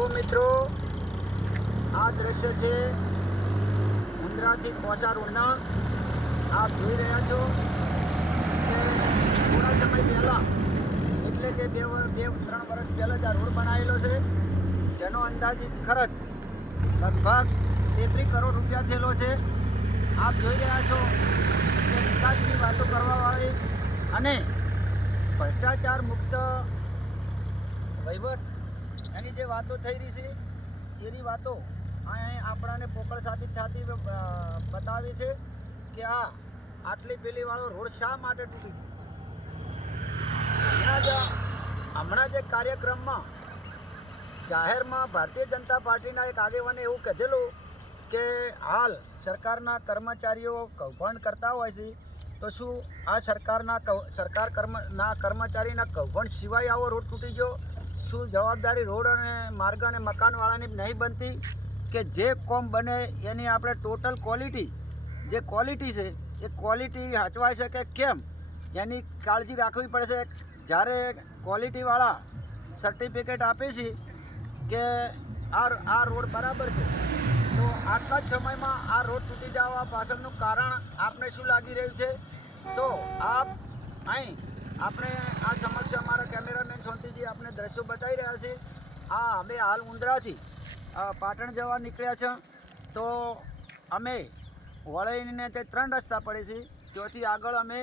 જુઓ મિત્રો, આ દ્રશ્ય છે મુન્દ્રાથી કોસા રોડના. આપ જોઈ રહ્યા છો કે થોડા સમય પહેલાં એટલે કે બે 3 વર્ષ પહેલાં જ આ રોડ બનાવેલો છે, જેનો અંદાજિત ખર્ચ લગભગ 33 કરોડ રૂપિયા થયેલો છે. આપ જોઈ રહ્યા છો કે વિકાસની વાતો કરવાવાળી અને ભ્રષ્ટાચાર મુક્ત વહીવટ એની જે વાતો થઈ રહી છે એની વાતો અહીં આપણાને પોકળ સાબિત થતી બતાવી છે કે આટલી પેલીવાળો રોડ શા માટે તૂટી ગયો. હમણાં જે કાર્યક્રમમાં જાહેરમાં ભારતીય જનતા પાર્ટીના એક આગેવાને એવું કહેલું કે હાલ સરકારના કર્મચારીઓ કૌભાંડ કરતા હોય છે, તો શું આ સરકારના કર્મચારીના કૌભાંડ સિવાય આવો રોડ તૂટી ગયો? શું જવાબદારી રોડ અને માર્ગ અને મકાનવાળાની નહીં બનતી કે જે કોમ બને એની આપણે ટોટલ ક્વોલિટી જે ક્વોલિટી છે એ ક્વોલિટી સાચવાય છે કે કેમ એની કાળજી રાખવી પડશે. જ્યારે ક્વોલિટીવાળા સર્ટિફિકેટ આપે છે કે આ રોડ બરાબર છે, તો આટલા જ સમયમાં આ રોડ તૂટી જવા પાછળનું કારણ આપને શું લાગી રહ્યું છે? તો અહીં આપણે આ સમક્ષ અમારા કેમેરામેન શાંતિજી આપણે દ્રશ્યો બતાવી રહ્યા છે. અમે હાલ મુન્દ્રાથી પાટણ જવા નીકળ્યા છે, તો અમે વળીને તે 3 રસ્તા પડે છે, ત્યાંથી આગળ અમે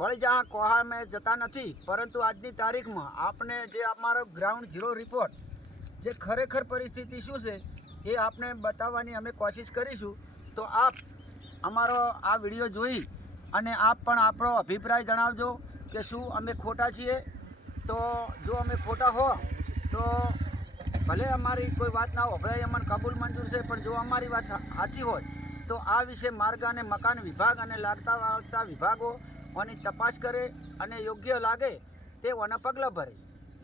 વળી જ્યાં કોહા અમે જતા નથી, પરંતુ આજની તારીખમાં આપને જે અમારો ગ્રાઉન્ડ ઝીરો રિપોર્ટ જે ખરેખર પરિસ્થિતિ શું છે એ આપને બતાવવાની અમે કોશિશ કરીશું. તો આપ અમારો આ વિડીયો જોઈ અને આપ પણ આપણો અભિપ્રાય જણાવજો કે શું અમે ખોટા છીએ. તો જો અમે ખોટા હો તો ભલે અમારી કોઈ વાત ના હોય, અમને કબૂલ મંજૂર છે, પણ જો અમારી વાત સાચી હોય તો આ વિશે માર્ગ અને મકાન વિભાગ અને લાગતા વિભાગો આની તપાસ કરે અને યોગ્ય લાગે તે ઓના પગલાં ભરે.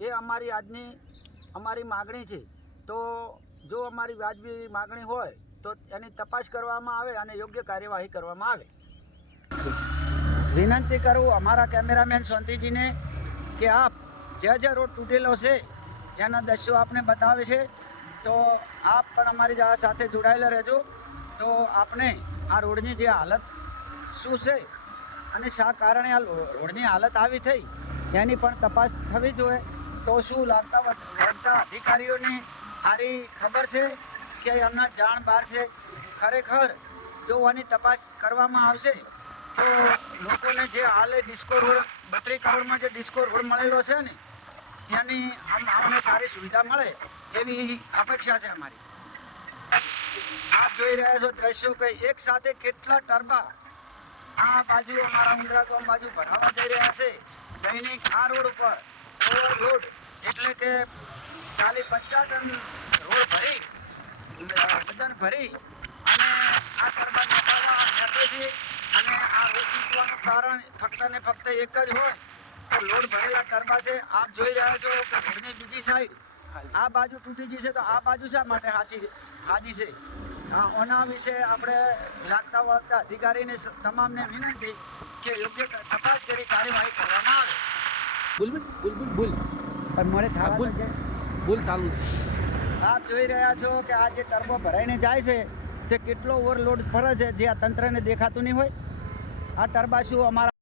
એ અમારી આજની માગણી છે. તો જો અમારી વાજબી માગણી હોય તો એની તપાસ કરવામાં આવે અને યોગ્ય કાર્યવાહી કરવામાં આવે. વિનંતી કરું અમારા કેમેરામેન શાંતિજીને કે આપ જે રોડ તૂટેલો છે એના દ્રશ્યો આપને બતાવે છે, તો આપ પણ અમારી સાથે જોડાયેલા રહેજો. તો આપણે આ રોડની જે હાલત શું છે અને શા કારણે આ રોડની હાલત આવી થઈ એની પણ તપાસ થવી જોઈએ. તો શું લાગતા અધિકારીઓને સારી ખબર છે કે એમના જાણ બહાર છે? ખરેખર જો આની તપાસ કરવામાં આવશે તો લોકોને જે હાલે ડિસ્કો રોડ 32 કરોડમાં જે ડિસ્કો રોડ મળેલો છે ને એની અમને સારી સુવિધા મળે એવી અપેક્ષા છે અમારી. આપ જોઈ રહ્યા છો દ્રશ્યો કે એક સાથે કેટલા ટર્બા આ બાજુ અમારા મુન્દ્રા ગામ બાજુ ભરાવા જઈ રહ્યા છે. દૈનિક આ રોડ ઉપર ઓવરલોડ એટલે કે 40-50 ટન રોડ ભરી વજન ભરી અને આ ટર્બા નાખવા આપે છે. અને આ રોડ તૂટવાનું કારણ ફક્ત ને ફક્ત એક જ હોય તો લોડ ભરેલા ટર્બા છે. આપ જોઈ રહ્યા છો કે રોડની બીજી સાઈડ આ બાજુ તૂટી ગઈ છે, તો આ બાજુ શા માટે હાજી છે? ઓના વિશે આપણે લાગતા વળગતા અધિકારીને તમામને વિનંતી કે યોગ્ય તપાસ કરી કાર્યવાહી કરવામાં આવે. ભૂલ ચાલુ. આપ જોઈ રહ્યા છો કે આ જે ટર્બો ભરાઈને જાય છે તે કેટલો ઓવરલોડ ફરે છે જે આ તંત્રને દેખાતું નહીં હોય. આ ટર્બા શું અમારા